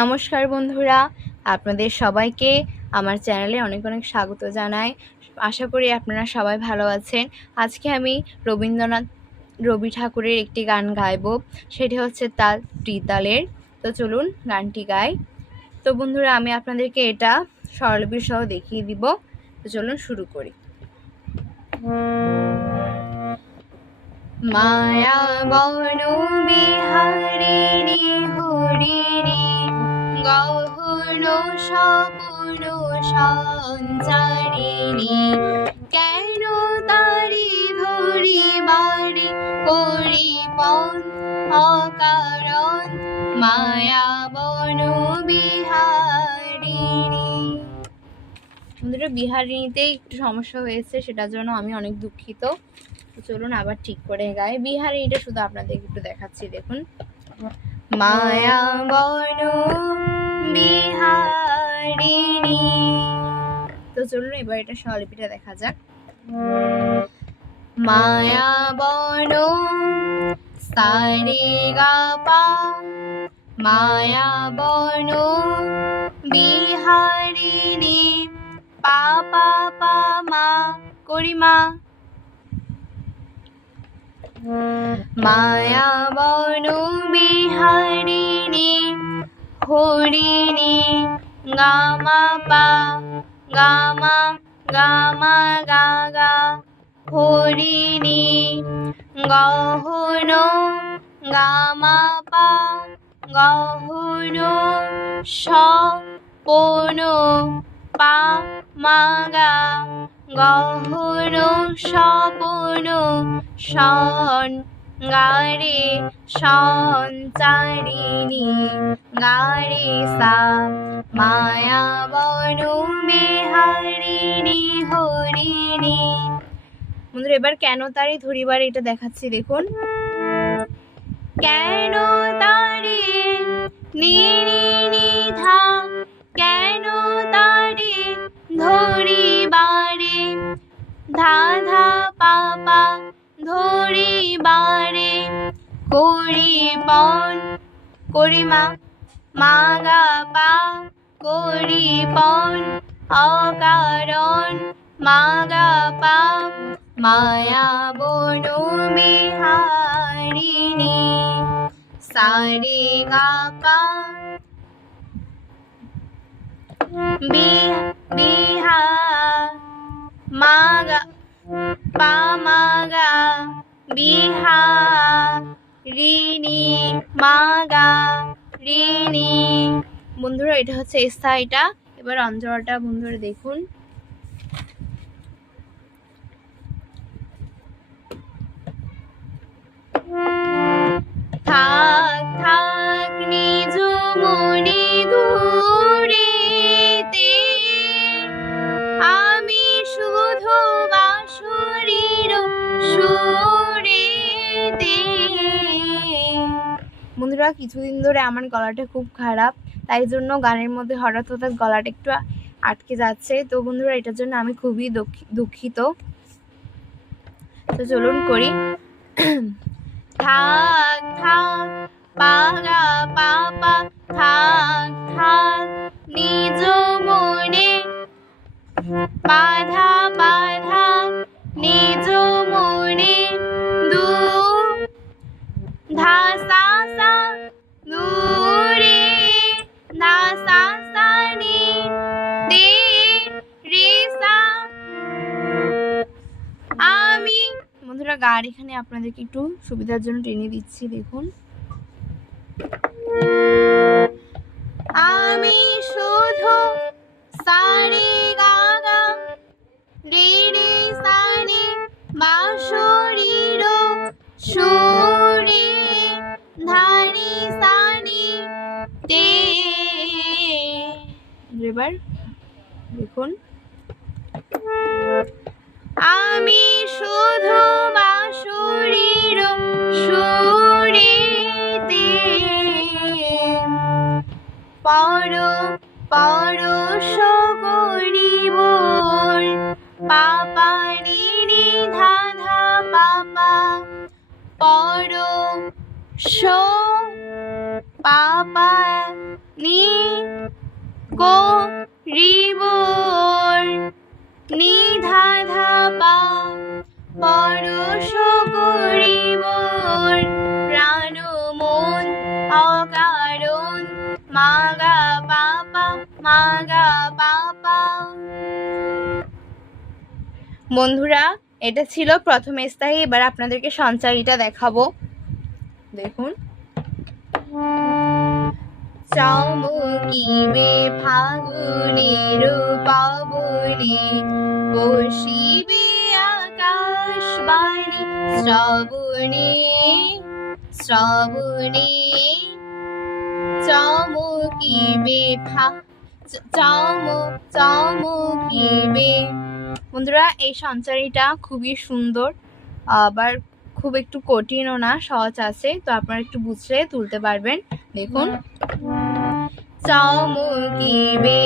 নমস্কার বন্ধুরা, আপনাদের সবাইকে আমার চ্যানেলে অনেক অনেক স্বাগত জানাই। আশা করি আপনারা সবাই ভালো আছেন। আজকে আমি রবি ঠাকুরের একটি গান গাইব, সেটি হচ্ছে তাল ত্রিতালের। তো চলুন গানটি গাই। তো বন্ধুরা, আমি আপনাদেরকে এটা স্বরলিপি সহ দেখিয়ে দিব। তো চলুন শুরু করি। মায়া বন বিহারিণী হরিণী গহন স্বপন সঞ্চারিণী, কেন তারি ধরিবারে করিপন অকারণ মায়া বন বিহারিণী। বন্ধুরা, বিহারিণীতে একটু সমস্যা হয়েছে, সেটার জন্য আমি অনেক দুঃখিত। তো চলুন আবার ঠিক করে গাই। বিহারিণীটা শুধু আপনাদের একটু দেখাচ্ছি, দেখুন। মায়া বন বিহারিণী। তো চলুন এবার এটা স্বরলিপিটা দেখা যাক। মায়া বন সারে গা পা, মায়া বন বিহারিণী পা পা পা মা করিমা। মায়া বন বিহারিণী হরিণী গামা পা গামা গামা গা গা হরিণী গহন গামা পা গহন স্বপন পা মা গা গহন স্বপন সন গারে সঞ্চারিণী গারে সা। মায়া বন বিহারিণী হরিণী। বন্ধুরা, এবার কেন তারি ধরিবার এটা দেখাচ্ছি, দেখুন। কেন তারি নিরি ধা, কেন তারি ধরিবারে ধা ধা পা পা ধরিবারে করিপন করিমা মা গা পা করিপন অকারণ মা গা পা। মায়া বন বিহারিণী সারে গা পা বিহা মা গা পা মা গা বিহারিণী মা গা রিণী। বন্ধুরা, এটা হচ্ছে স্থায়ীটা। এবার অন্তরাটা বন্ধুরা দেখুন। থাক থাক নিজ মনে দূরেতে, আমি শুধু বাঁশরীর সুরেতে। বন্ধুরা, কিছুদিন ধরে আমার গলাটা খুব খারাপ, তাই জন্য গানের মধ্যে হঠাৎ হঠাৎ গলাটা একটু আটকে যাচ্ছে। তো বন্ধুরা, এটার জন্য আমি খুবই দুঃখিত। তো চলুন করি। থাক থাক পা গা পা পা থাক থাক নিজ মনে বাধা বাধা নিজ মনে দু ধা সা সা দূরে ধা সা সা নি দে রে সা। আমি বন্ধুরা, গান এখানে আপনাদেরকে একটু সুবিধার জন্য টেনে দিচ্ছি, দেখুন। আমি শুধু সারে গা গা রে রে সারে বাঁশরীর সুরে ধারে সারে তে। এবার দেখুন। আমি শুধু বাঁশরীর সুরেতে পরশ করিব পাপা নি নি ধা ধা পাপা পরশ পাপা নি গো রি বোর নি ধা ধা পা পরশ করিবোর প্রাণ মন অকারণ মাগা পাপা মাগা পাপা। বন্ধুরা এটা ছিল প্রথম স্থায়ী। এবার আপনাদেরকে সঞ্চারীটা দেখাবো। দেখুন, চমকিবে ফাগুনের পাবনে বসিবে আকাশ বাণী শ্রবণে শ্রবণে চমকিবে চমকিবে। বন্ধুরা এই সঞ্চারীটা খুবই সুন্দর, আবার খুব একটু কঠিনও না, সহজ আছে, তো আপনারা একটু বুঝলে তুলতে পারবেন। দেখুন, চমকিবে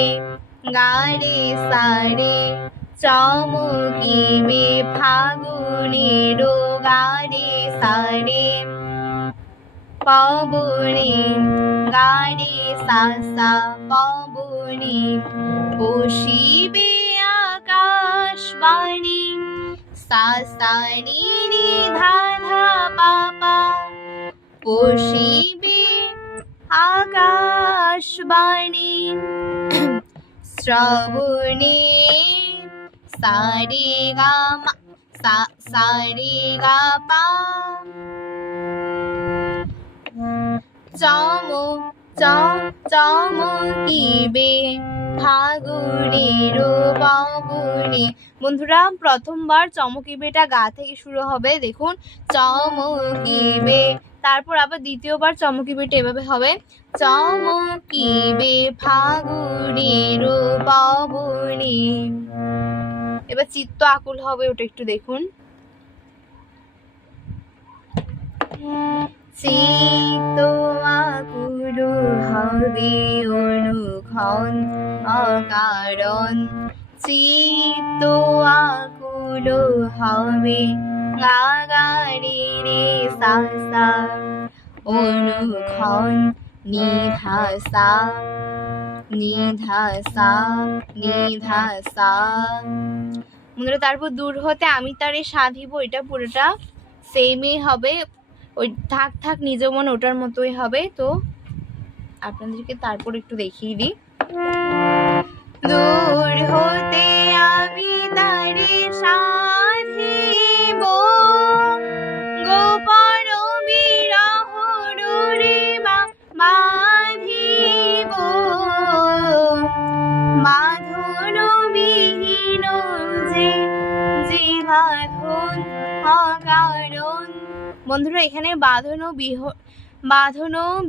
গারে সারে চমকিবে ফাগুনের গারে সারে পবনে গারে সাসা পবনে বসিবে আকাশ বাণী সাসা নি নি ধা ধা পাপা বসিবে আকাশ বাণী শ্রবণে সারে গা মা সারে গা পা চমকিবে ফাগুনের পবনে। বন্ধুরা প্রথমবার চমকিবেটা গা থেকে শুরু হবে। দেখুন, চমকিবে, তারপর আবার দ্বিতীয়বার চমকিবেটা এভাবে হবে, চমকিবে ফাগুনের পবনে। এবার চিত্ত আকুল হবে, ওটা একটু দেখুন। চিত্ত আকুল হবে অনুক্ষণ অকারণ চিত্ত আকুল হবে গাগারে রে সাসা অনুক্ষণ নিধাসা নিধাসা নিধাসা। বন্ধুরা তারপর দূর হতে আমি তারে সাধিব, এটা পুরোটা সেমই হবে, ওই থাক থাক নিজ মন ওটার মতোই হবে। তো আপনাদেরকে তারপর একটু দেখিয়ে দিই। দূর হতে আমি তারে সাধিব গোপন বিরহ রে বাঁধিব বাঁধন বিহীন যে যে বাঁধন অকারণ। বন্ধুরা এখানে বাঁধন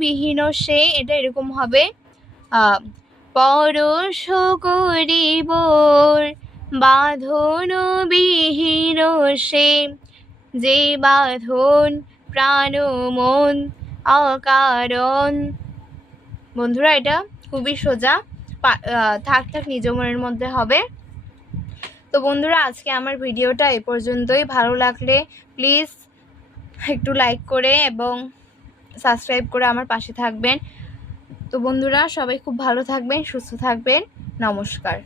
বিহীন সে, এটা এরকম হবে, পরশ করিব বাঁধন বিহীন সে যে বাঁধন প্রাণ মন অকারণ। বন্ধুরা এটা খুবই সোজা, থাক থাক নিজ মনের মধ্যে হবে। তো বন্ধুরা আজকে আমার ভিডিওটা এ পর্যন্তই। ভালো লাগলে প্লিজ একটু লাইক করে এবং সাবস্ক্রাইব করে আমার পাশে থাকবেন। তো বন্ধুরা সবাই খুব ভালো থাকবেন, সুস্থ থাকবেন। নমস্কার।